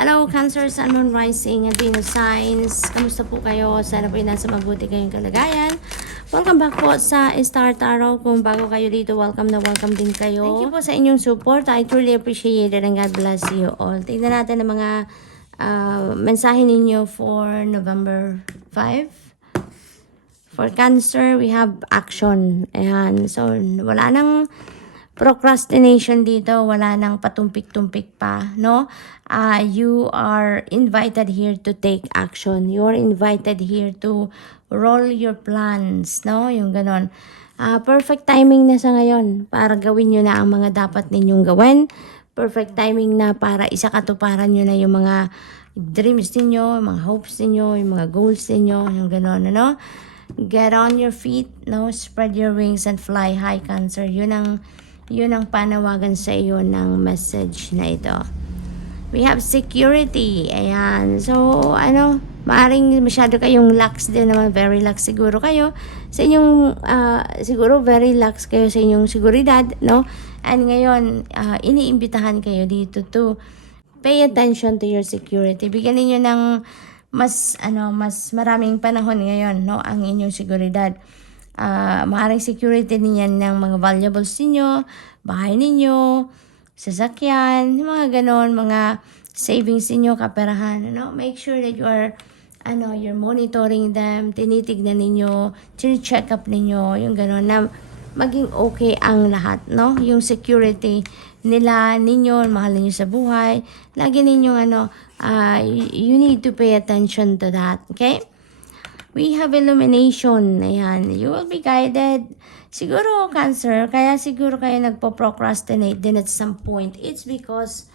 Hello, Cancer, Sun, Moon, Rising, at Venus signs. Kamusta po kayo? Sana po nasa mabuti kayong kalagayan. Welcome back po sa Star Tarot. Kung bago kayo dito, welcome na welcome din kayo. Thank you po sa inyong support. I truly appreciate it and God bless you all. Tignan natin ang mga mensahe ninyo for November 5. For Cancer, we have action. Ayan. So, wala nang procrastination dito, wala nang patumpik-tumpik pa, no? You are invited here to take action. You are invited here to roll your plans, no? Yung ganon. Perfect timing na sa ngayon para gawin nyo na ang mga dapat ninyong gawin. Perfect timing na para isakatuparan nyo na yung mga dreams ninyo, yung mga hopes ninyo, yung mga goals ninyo, yung ganon, ano? Get on your feet, no? Spread your wings and fly high, Cancer. Yun ang panawagan sa iyo ng message na ito. We have security. Ayan. So, maaring masyado kayong lax din naman. Very lax siguro kayo. Sa inyong, siguro very lax kayo sa inyong seguridad, no? And ngayon, iniimbitahan kayo dito to pay attention to your security. Bigyan niyo ng mas maraming panahon ngayon, no? Ang inyong seguridad. Maaaring security niyan ng mga valuables ninyo, bahay ninyo, sasakyan, mga ganon, mga savings ninyo, kaperahan, no? Make sure that you're monitoring them, tinitignan ninyo, check up ninyo, yung ganon, na maging okay ang lahat, no? Yung security nila, ninyo, mahal ninyo sa buhay, lagi ninyong you need to pay attention to that, okay? We have illumination. Ayan. You will be guided. Siguro, Cancer, kaya siguro kayo nagpo-procrastinate din at some point. It's because,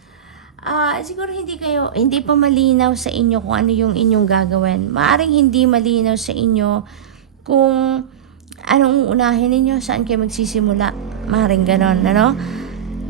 siguro hindi pa malinaw sa inyo kung ano yung inyong gagawin. Maaring hindi malinaw sa inyo kung anong uunahin ninyo, saan kayo magsisimula. Maaring ganon, ano?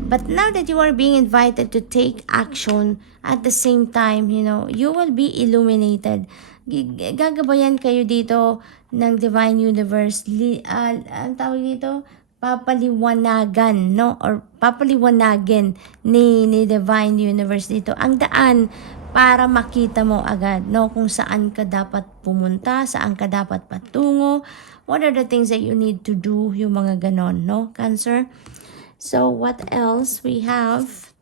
But now that you are being invited to take action, at the same time, you will be illuminated. Gagabayan kayo dito ng Divine Universe. Ang tawag dito, papaliwanagan, no? Or papaliwanagin ni Divine Universe dito ang daan para makita mo agad, no? Kung saan ka dapat pumunta, saan ka dapat patungo, what are the things that you need to do, yung mga ganon, no? Cancer. So, what else? We have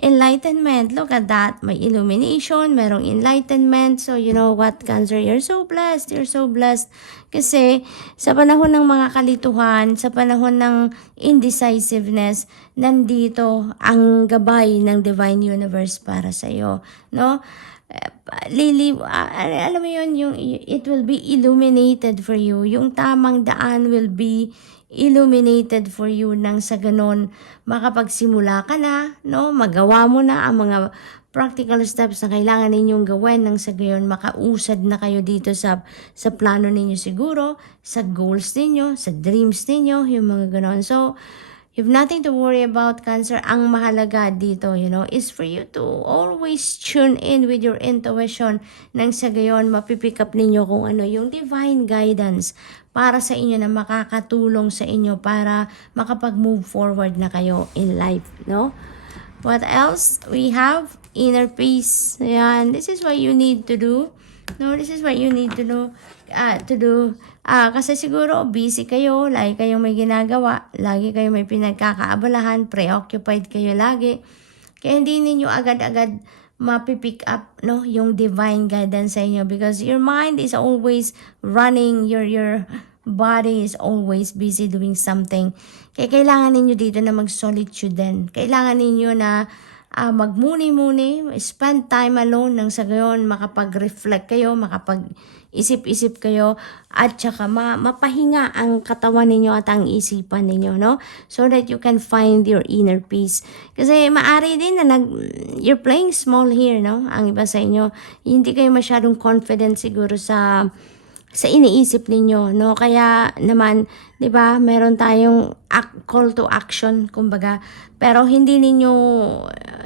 enlightenment. Look at that. May illumination, merong enlightenment. So, you know what, Cancer? You're so blessed. You're so blessed. Kasi, sa panahon ng mga kalituhan, sa panahon ng indecisiveness, nandito ang gabay ng Divine Universe para sa iyo, no? Alam mo yun, it will be illuminated for you. Yung tamang daan will be illuminated for you nang sa ganon makapagsimula ka na, no? Magawa mo na ang mga practical steps na kailangan ninyong gawin nang sa gayon makausad na kayo dito sa plano ninyo siguro, sa goals ninyo, sa dreams ninyo, yung mga ganon. So, you have nothing to worry about, Cancer. Ang mahalaga dito, is for you to always tune in with your intuition nang sa gayon mapipick up ninyo kung ano yung divine guidance para sa inyo na makakatulong sa inyo para makapag-move forward na kayo in life, no? What else? We have inner peace. Ayan. This is what you need to do. No, this is what you need to do. Kasi siguro busy kayo, lagi kayong may ginagawa, lagi kayong may pinagkakaabalahan, preoccupied kayo lagi. Kaya hindi ninyo agad-agad mapipick up, no, yung divine guidance sa inyo because your mind is always running, your body is always busy doing something. Kaya kailangan ninyo dito na mag-solitude din. Kailangan ninyo na magmuni-muni, spend time alone nang sa gayon makapag-reflect kayo, makapag-isip-isip kayo at saka mapahinga ang katawan ninyo at ang isipan ninyo, no? So that you can find your inner peace. Kasi maari din na you're playing small here, no? Ang iba sa inyo, hindi kayo masyadong confident siguro sa iniisip ninyo, no? Kaya naman, 'di ba, meron tayong call to action kumbaga, pero hindi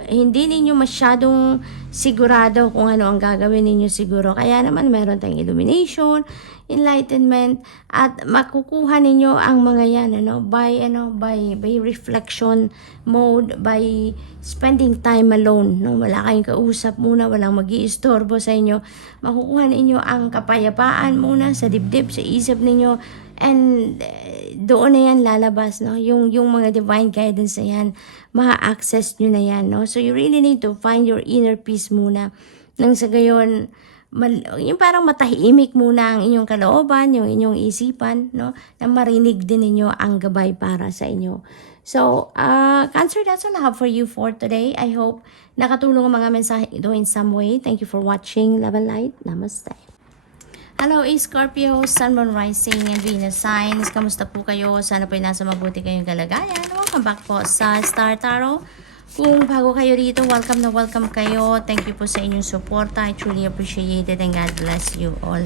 hindi ninyo masyadong sigurado kung ano ang gagawin ninyo siguro. Kaya naman meron tayong illumination, enlightenment, at makukuha ninyo ang mga yan by reflection mode, by spending time alone, no? Wala kayong kausap muna, walang mag-iistorbo sa inyo. Makukuha ninyo ang kapayapaan muna sa dibdib, sa isip ninyo, and doon na yan lalabas, no? Yung mga divine guidance na yan, ma-access nyo na yan, no? So you really need to find your inner peace muna. Nang sa gayon, yung parang matahimik muna ang inyong kalooban, yung inyong isipan, no? Na marinig din ninyo ang gabay para sa inyo. So, Cancer, that's all I have for you for today. I hope nakatulong ang mga mensahe ito in some way. Thank you for watching. Love and light. Namaste. Hello, Scorpio, Sun, Moon, Rising, and Venus signs. Kamusta po kayo? Sana po nasa mabuti kayong kalagayan. Welcome back po sa Star Tarot. Kung bago kayo dito, welcome na welcome kayo. Thank you po sa inyong support. I truly appreciate it and God bless you all.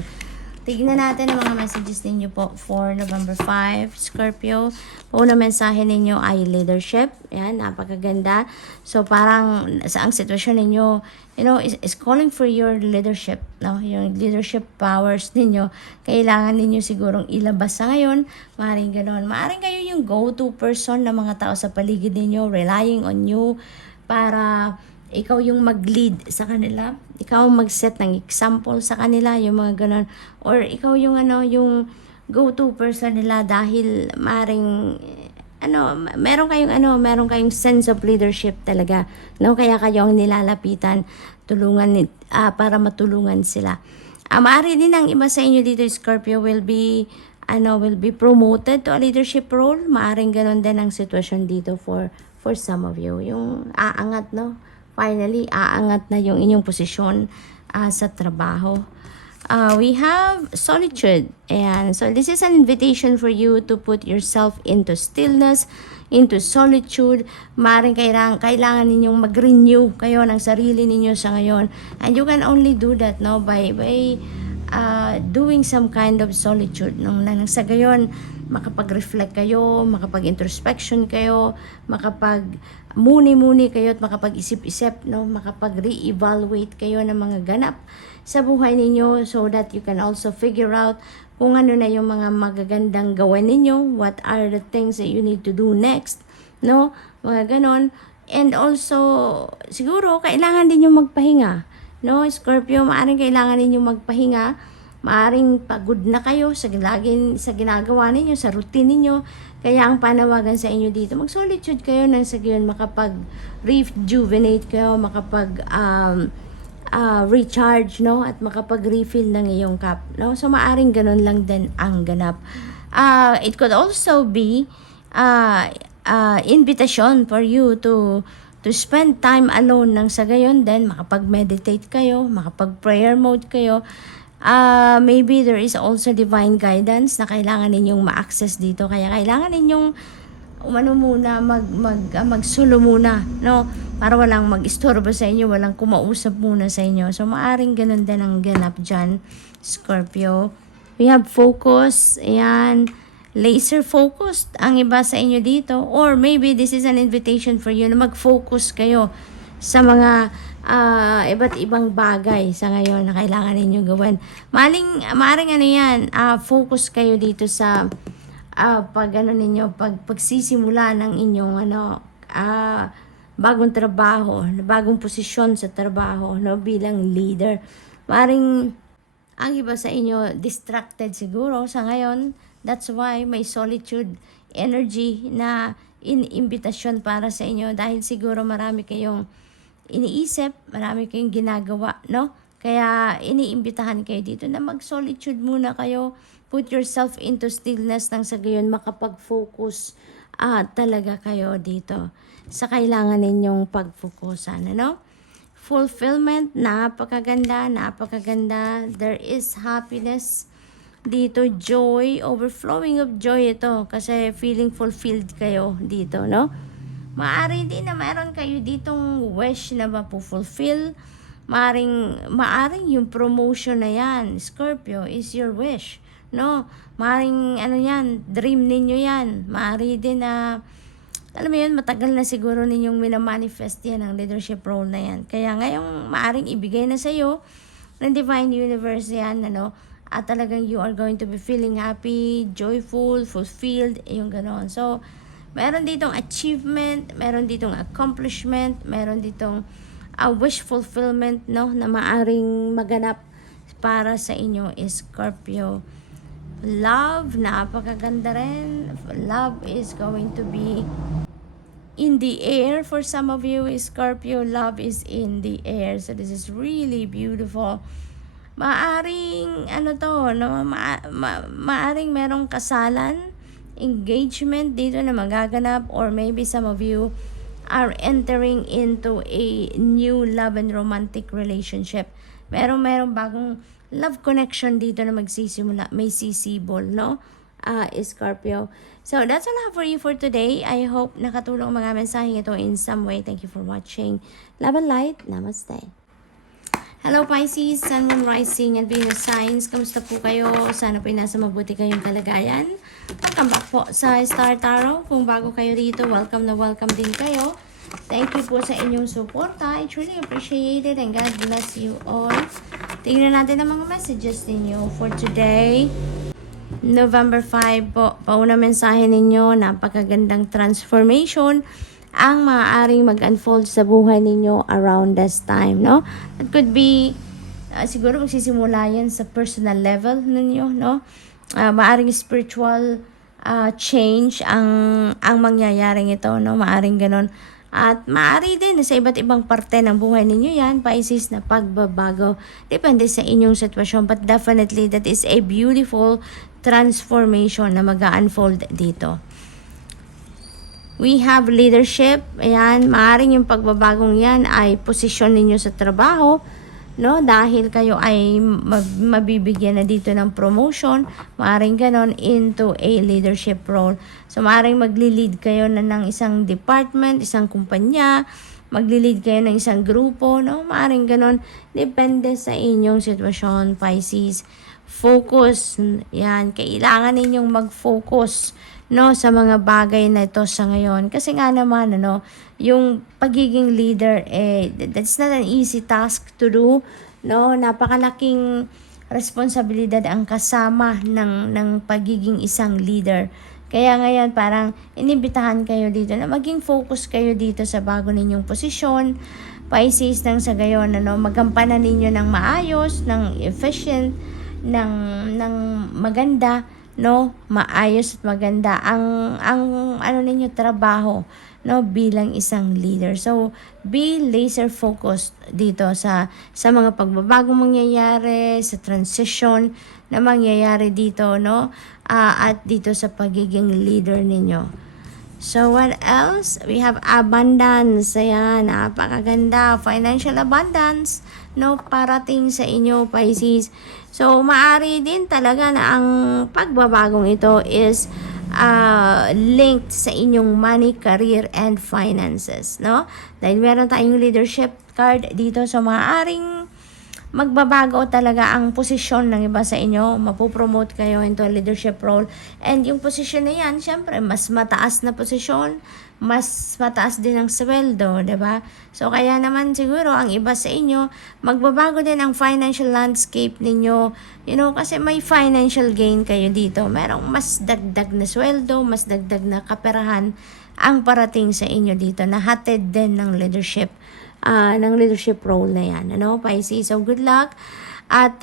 Tignan natin ang mga messages ninyo po for November 5, Scorpio. Una mensahe ninyo ay leadership. Yan, napakaganda. So, parang sa ang sitwasyon ninyo, is calling for your leadership. No? Yung leadership powers ninyo, kailangan ninyo sigurong ilabas sa ngayon. Maaaring ganoon. Maaaring kayo yung go-to person ng mga tao sa paligid ninyo, relying on you para ikaw yung mag-lead sa kanila, ikaw mag-set ng example sa kanila, yung mga ganon, or ikaw yung yung go-to person nila dahil maring meron kayong sense of leadership talaga, no? Kaya kayo ang nilalapitan para matulungan sila. Maaari din ang iba sa inyo dito, Scorpio, will be promoted to a leadership role. Maaring ganon din ang sitwasyon dito for some of you, yung aangat, no? Finally, aangat na yung inyong posisyon sa trabaho. We have solitude. And so this is an invitation for you to put yourself into stillness, into solitude. Maaaring kailangan ninyong mag-renew kayo ng sarili ninyo sa ngayon. And you can only do that, no, by doing some kind of solitude. Nang sa gayon, makapag-reflect kayo, makapag-introspection kayo, makapag-muni-muni kayo at makapag-isip-isip, no? Makapag-re-evaluate kayo ng mga ganap sa buhay ninyo so that you can also figure out kung ano na yung mga magagandang gawin ninyo, what are the things that you need to do next, no? Mga ganon. And also, siguro, kailangan din yung magpahinga, no? Scorpio, maaaring kailangan din yung magpahinga. Maaring pagod na kayo sa ginagawa ninyo, sa routine ninyo. Kaya ang panawagan sa inyo dito, mag-solitude kayo nang sa gayon makapag-rejuvenate kayo, recharge, no? At makapag-refill ng iyong cup, no? So maaring ganun lang din ang ganap. It could also be invitation for you to spend time alone nang sa gayon din makapag-meditate kayo, makapag-prayer mode kayo. Maybe there is also divine guidance na kailangan ninyong ma-access dito. Kaya kailangan ninyong magsulo muna, no? Para walang mag-istorbo sa inyo, walang kumausap muna sa inyo. So, maaring ganun din ang ganap dyan, Scorpio. We have focus, ayan, laser focused ang iba sa inyo dito. Or maybe this is an invitation for you na mag-focus kayo sa mga iba't ibang bagay sa ngayon na kailangan ninyong gawin. Maaring focus kayo dito sa pagsisimula ng inyong bagong trabaho, bagong posisyon sa trabaho, no, bilang leader. Maaring ang iba sa inyo distracted siguro sa ngayon. That's why may solitude energy na invitation para sa inyo dahil siguro marami kayong iniisip, marami kayong ginagawa, no? Kaya iniimbitahan kayo dito na mag-solitude muna kayo. Put yourself into stillness nang sa gayon makapag-focus talaga kayo dito sa kailangan ninyong pag-focusan, ano? Fulfillment, napakaganda. There is happiness dito, joy, overflowing of joy ito kasi feeling fulfilled kayo dito, no? Maaari din na meron kayo ditong wish na mapu-fulfill. Maaring yung promotion na yan, Scorpio, is your wish, no? Maaring yan, dream ninyo yan. Maaari din na alam mo yun, matagal na siguro ninyong minamanifest yan ang leadership role na yan. Kaya ngayong maaring ibigay na sa'yo ng Divine Universe yan, ano, at talagang you are going to be feeling happy, joyful, fulfilled, yung ganon. So, meron ditong achievement, meron ditong accomplishment, meron ditong wish fulfillment, no, na maaring maganap para sa inyo, Scorpio. Love, napakaganda rin. Love is going to be in the air for some of you, Scorpio. Love is in the air. So this is really beautiful. Maaring ano to, no, maaring merong kasalan, engagement dito na magaganap, or maybe some of you are entering into a new love and romantic relationship. Merong bagong love connection dito na magsisimula, may sisibol, no? Scorpio. So, that's all I have for you for today. I hope nakatulong mga mensaheng ito in some way. Thank you for watching. Love and light. Namaste. Hello Pisces, Sun, Moon, Rising, and Venus signs. Kamusta po kayo? Sana po nasa mabuti kayong kalagayan. Welcome back po sa Star Tarot. Kung bago kayo dito, welcome na welcome din kayo. Thank you po sa inyong suporta. I truly appreciate it and God bless you all. Tingnan natin ang mga messages ninyo for today. November 5 po, pauna mensahe ninyo, napakagandang transformation ang maaaring mag-unfold sa buhay ninyo around this time, no? It could be, siguro magsisimula yan sa personal level ninyo, no? Maaaring spiritual change ang mangyayaring ito, no? Maaaring ganon. At maaari din sa iba't ibang parte ng buhay ninyo yan, Pisces, na pagbabago. Depende sa inyong sitwasyon, but definitely that is a beautiful transformation na mag-unfold dito. We have leadership. Ayan, maaaring yung pagbabagong yan ay posisyon ninyo sa trabaho, no? Dahil kayo ay mabibigyan na dito ng promotion, maaaring ganon into a leadership role. So, maaaring magli-lead kayo na ng isang department, isang kumpanya, magli-lead kayo ng isang grupo, no? Maaaring ganon. Depende sa inyong sitwasyon, Pisces. Focus. Yan, kailangan ninyong mag-focus, no, sa mga bagay na ito sa ngayon. Kasi nga naman, ano, yung pagiging leader, that's not an easy task to do, no? Napakalaking responsibilidad ang kasama ng pagiging isang leader. Kaya ngayon, parang inibitahan kayo dito na maging focus kayo dito sa bago ninyong posisyon, Pisces, nang sa gayon, ano, magampanan ninyo ng maayos, ng efficient, ng maganda, no, maayos at maganda ang ano ninyo trabaho, no, bilang isang leader. So be laser focused dito sa mga pagbabagong mangyayari, sa transition na mangyayari dito, no, at dito sa pagiging leader ninyo. So what else? We have abundance. Ayan, napakaganda, financial abundance, no, parating sa inyo, Pisces. So, maari din talaga na ang pagbabagong ito is linked sa inyong money, career, and finances, no? Dahil meron tayong leadership card dito, so maaring magbabago talaga ang posisyon ng iba sa inyo. Mapopromote kayo into a leadership role. And yung posisyon na yan, syempre, mas mataas na posisyon, mas mataas din ang sweldo, diba? So, kaya naman siguro, ang iba sa inyo, magbabago din ang financial landscape ninyo. You know, kasi may financial gain kayo dito. Merong mas dagdag na sweldo, mas dagdag na kaperahan ang parating sa inyo dito, na hatid din ng leadership role na yan, ano, Pisces. So, good luck. At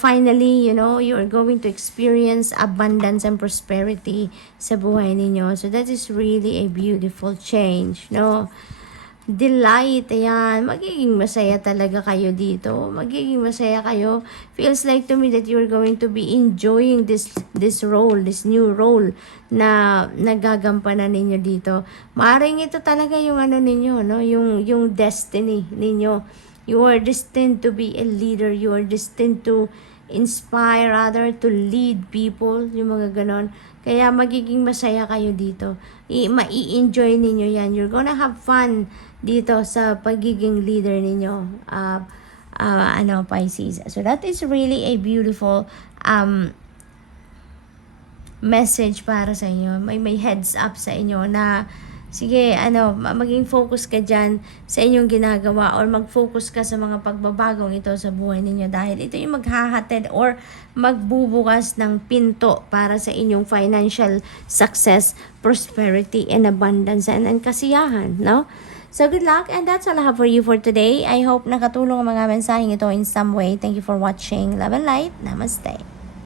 finally, you know, you are going to experience abundance and prosperity sa buhay ninyo. So, that is really a beautiful change, no? Delight, ayan. Magiging masaya talaga kayo dito. Magiging masaya kayo. Feels like to me that you're going to be enjoying this role, this new role na nagagampanan ninyo dito. Maaaring ito talaga yung ano ninyo, no? Yung destiny ninyo. You are destined to be a leader. You are destined to inspire to lead people, yung mga ganon. Kaya magiging masaya kayo dito. Mai-enjoy ninyo yan. You're gonna have fun dito sa pagiging leader ninyo, Pisces. So that is really a beautiful message para sa inyo. May heads up sa inyo na Sige, maging focus ka dyan sa inyong ginagawa or mag-focus ka sa mga pagbabagong ito sa buhay ninyo dahil ito yung maghahatid or magbubukas ng pinto para sa inyong financial success, prosperity, and abundance and kasiyahan, no? So, good luck and that's all I have for you for today. I hope nakatulong ang mga mensaheng ito in some way. Thank you for watching. Love and light. Namaste.